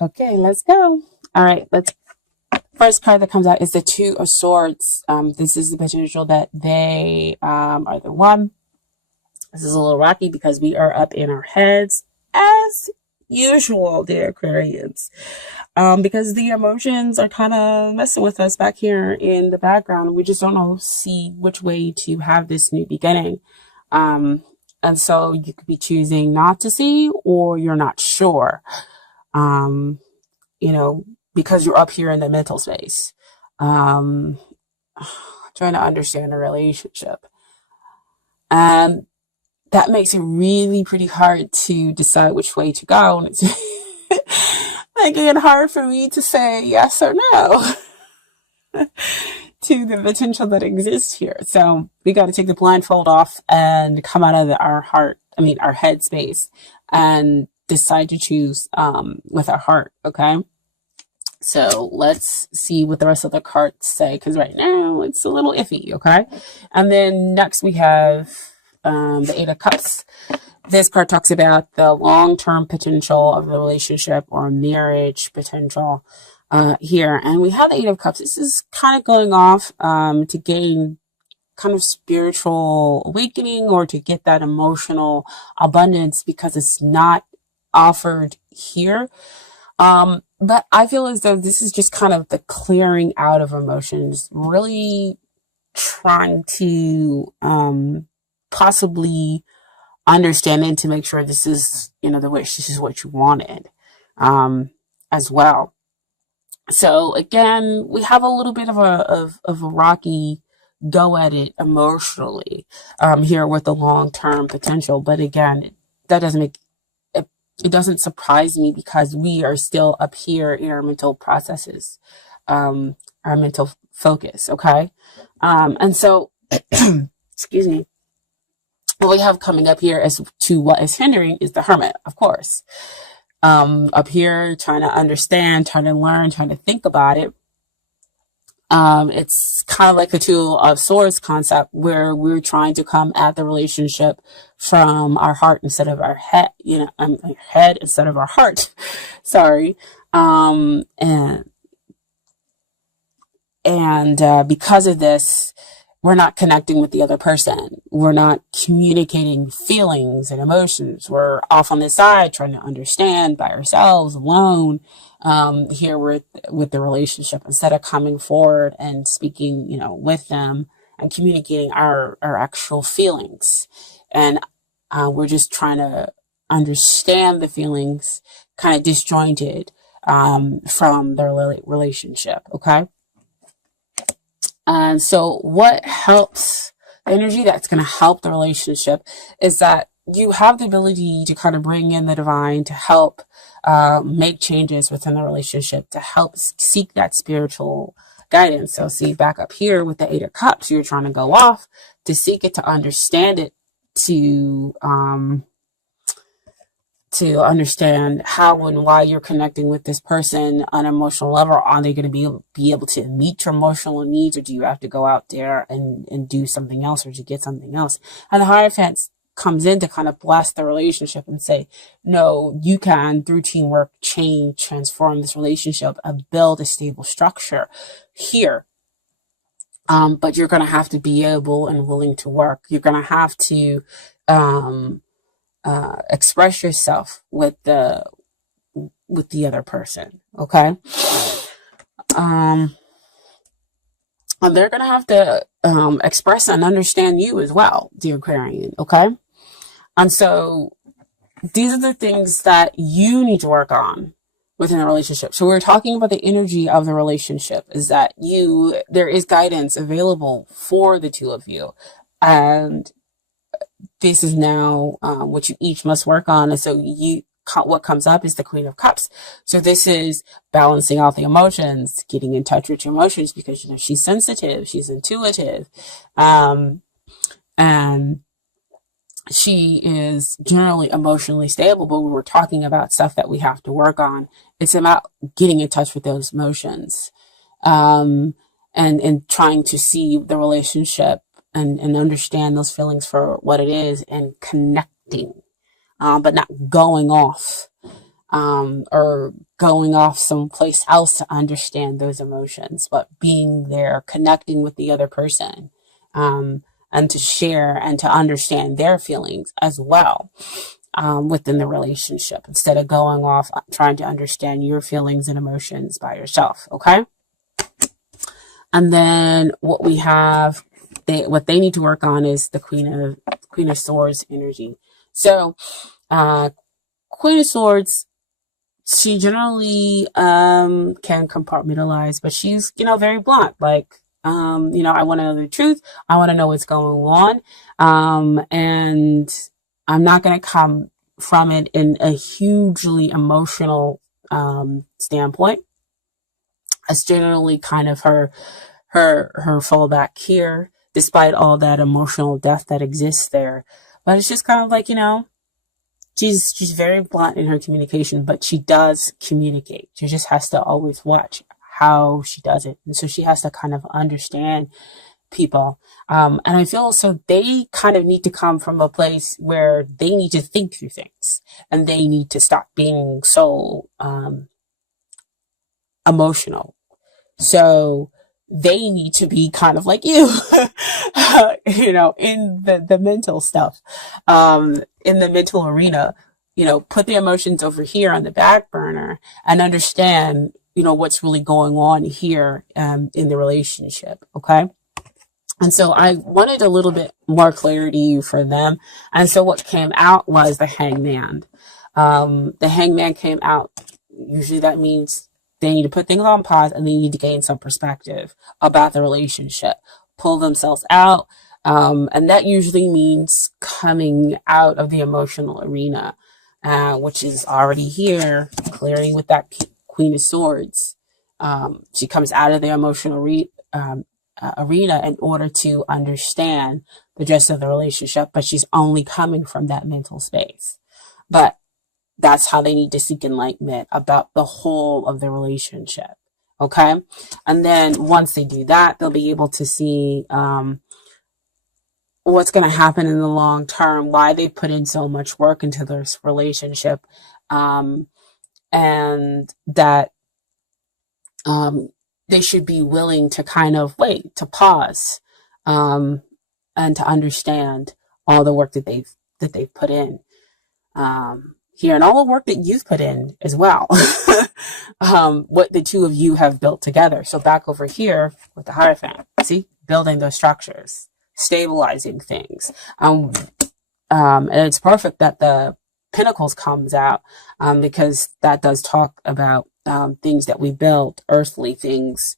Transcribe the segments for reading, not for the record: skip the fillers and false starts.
Okay, let's go. All right, let's. First card that comes out is the Two of Swords. This is the potential that they are the one. This is a little rocky because we are up in our heads as usual, dear Aquarians. Because the emotions are kind of messing with us back here in the background. We just don't know, see which way to have this new beginning. And so you could be choosing not to see, or you're not sure. Because you're up here in the mental space, trying to understand a relationship. And that makes it really pretty hard to decide which way to go. And it's making it hard for me to say yes or no to the potential that exists here. So we got to take the blindfold off and come out of our head space, and decide to choose with our heart. Okay. So let's see what the rest of the cards say, because right now it's a little iffy. Okay. And then next we have the Eight of Cups. This card talks about the long-term potential of the relationship or marriage potential here. And we have the Eight of Cups. This is kind of going off to gain kind of spiritual awakening, or to get that emotional abundance, because it's not offered here. But I feel as though this is just kind of the clearing out of emotions, really trying to possibly understand it, to make sure this is, the wish, this is what you wanted as well. So again, we have a little bit of a rocky go at it emotionally here with the long-term potential. But again, that doesn't make it doesn't surprise me, because we are still up here in our mental processes, our mental focus. Okay. And so, excuse me, what we have coming up here as to what is hindering is the Hermit, of course. Up here, trying to understand, trying to learn, trying to think about it. It's kind of like the Two of Swords concept, where we're trying to come at the relationship from our heart instead of our head, head instead of our heart. Sorry. And because of this, we're not connecting with the other person. We're not communicating feelings and emotions. We're off on the side trying to understand by ourselves, alone, here with the relationship, instead of coming forward and speaking, with them and communicating our actual feelings. And we're just trying to understand the feelings, kind of disjointed from the relationship. Okay. And so what helps, the energy that's going to help the relationship, is that you have the ability to kind of bring in the divine to help make changes within the relationship, to help seek that spiritual guidance. So see, back up here with the Eight of Cups, you're trying to go off to seek it, to understand it, to understand how and why you're connecting with this person on an emotional level. Are they going to be able to meet your emotional needs, or do you have to go out there and do something else, or to get something else? And the Hierophant comes in to kind of bless the relationship and say, no, you can, through teamwork, transform this relationship and build a stable structure here. But you're going to have to be able and willing to work. You're going to have to express yourself with the other person. Okay. And they're going to have to express and understand you as well, dear Aquarian. Okay. And so these are the things that you need to work on within a relationship. So we're talking about the energy of the relationship, is that there is guidance available for the two of you. And this is now what you each must work on. And so what comes up is the Queen of Cups. So this is balancing out the emotions, getting in touch with your emotions, because she's sensitive, she's intuitive, and she is generally emotionally stable. But when we're talking about stuff that we have to work on, it's about getting in touch with those emotions, and trying to see the relationship and understand those feelings for what it is, and connecting, but not going off or going off someplace else to understand those emotions, but being there, connecting with the other person, and to share and to understand their feelings as well, within the relationship, instead of going off trying to understand your feelings and emotions by yourself. Okay. And then what we have, what they need to work on is the Queen of Swords energy. So, Queen of Swords, she generally can compartmentalize, but she's, very blunt. Like, I want to know the truth. I want to know what's going on. And I'm not going to come from it in a hugely emotional standpoint. It's generally kind of her fallback here, despite all that emotional depth that exists there. But it's just kind of like, she's very blunt in her communication, but she does communicate. She just has to always watch how she does it. And so she has to kind of understand people. And I feel so they kind of need to come from a place where they need to think through things, and they need to stop being so emotional. So they need to be kind of like you, in the mental stuff, in the mental arena, put the emotions over here on the back burner and understand, what's really going on here, in the relationship. Okay. And so I wanted a little bit more clarity for them. And so what came out was the Hangman. The Hangman came out. Usually that means they need to put things on pause and they need to gain some perspective about the relationship, pull themselves out. And that usually means coming out of the emotional arena, which is already here, clearing with that Queen of Swords. She comes out of the emotional arena in order to understand the gist of the relationship, but she's only coming from that mental space. But that's how they need to seek enlightenment about the whole of the relationship. Okay. And then once they do that, they'll be able to see, what's going to happen in the long term, why they put in so much work into this relationship. And that, they should be willing to kind of wait, to pause, and to understand all the work that they've put in, here, and all the work that you've put in as well. What the two of you have built together. So back over here with the Hierophant, see, building those structures, stabilizing things. And it's perfect that the Pentacles comes out, because that does talk about things that we built, earthly things,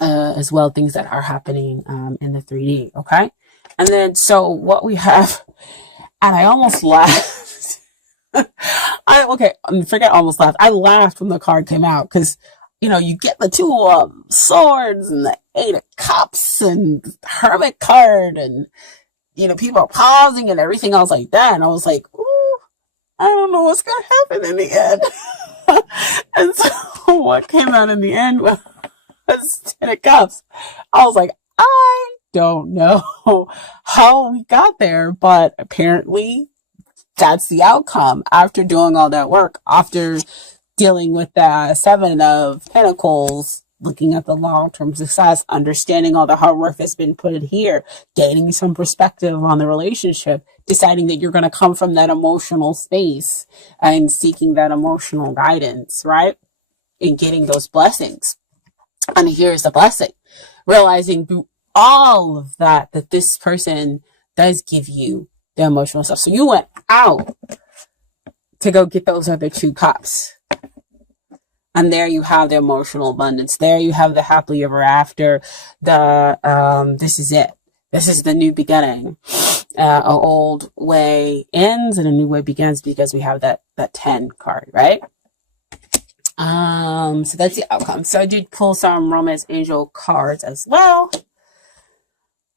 as well, things that are happening in the 3D. Okay. And then, so what we have, and I almost laughed. Forget almost laughed. I laughed when the card came out, because, you get the two swords and the 8 of cups and Hermit card, and, people are pausing and everything else like that. And I was like, ooh, I don't know what's going to happen in the end. And so what came out in the end was 10 of cups. I was like, I don't know how we got there, but apparently that's the outcome after doing all that work, after dealing with the 7 of Pentacles, looking at the long-term success, understanding all the hard work that's been put in here, gaining some perspective on the relationship, deciding that you're going to come from that emotional space and seeking that emotional guidance, right? And getting those blessings. And here's the blessing. Realizing through all of that this person does give you the emotional stuff. So you went out to go get those other 2 cups. And there you have the emotional abundance. There you have the happily ever after. This is it. This is the new beginning. An old way ends and a new way begins, because we have that 10 card, right? So that's the outcome. So I did pull some Romance Angel cards as well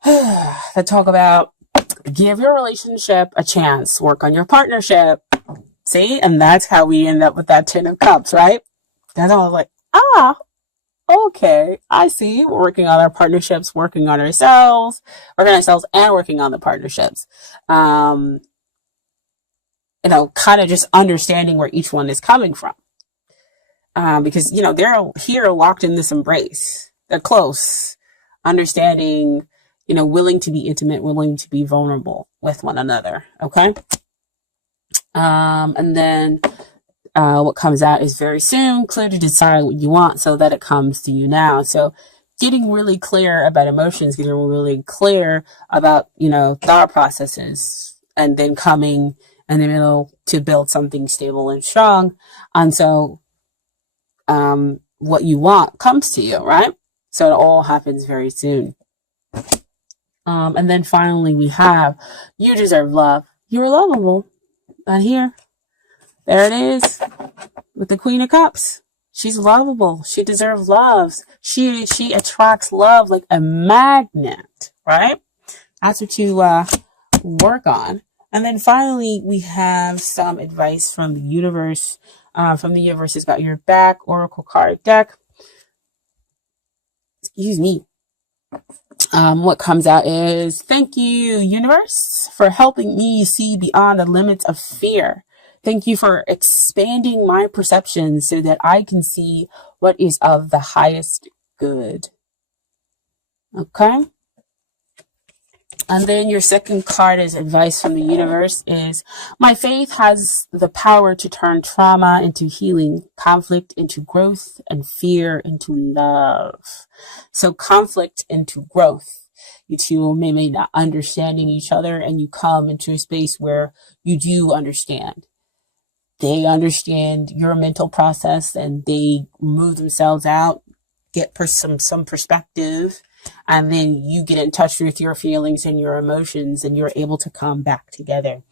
that talk about give your relationship a chance, work on your partnership. See? And that's how we end up with that 10 of cups, right? And I was like, okay, I see. We're working on our partnerships, working on ourselves and working on the partnerships. kind of just understanding where each one is coming from. Because, they're here locked in this embrace. They're close, understanding, willing to be intimate, willing to be vulnerable with one another. Okay. And then what comes out is very soon, clear to decide what you want so that it comes to you now. So getting really clear about emotions, getting really clear about, thought processes, and then coming in the middle to build something stable and strong. And so what you want comes to you, right? So it all happens very soon. And then finally we have, you deserve love. You're lovable. And here, there it is with the Queen of Cups. She's lovable. She deserves love. She attracts love like a magnet, right? That's what you work on. And then finally, we have some advice from the universe. From the universe has got your back oracle card deck. Excuse me. What comes out is, thank you, universe, for helping me see beyond the limits of fear. Thank you for expanding my perception so that I can see what is of the highest good. Okay. And then your second card is advice from the universe is, my faith has the power to turn trauma into healing, conflict into growth, and fear into love. So conflict into growth. You two may not understanding each other, and you come into a space where you do understand. They understand your mental process and they move themselves out, get some perspective, and then you get in touch with your feelings and your emotions and you're able to come back together.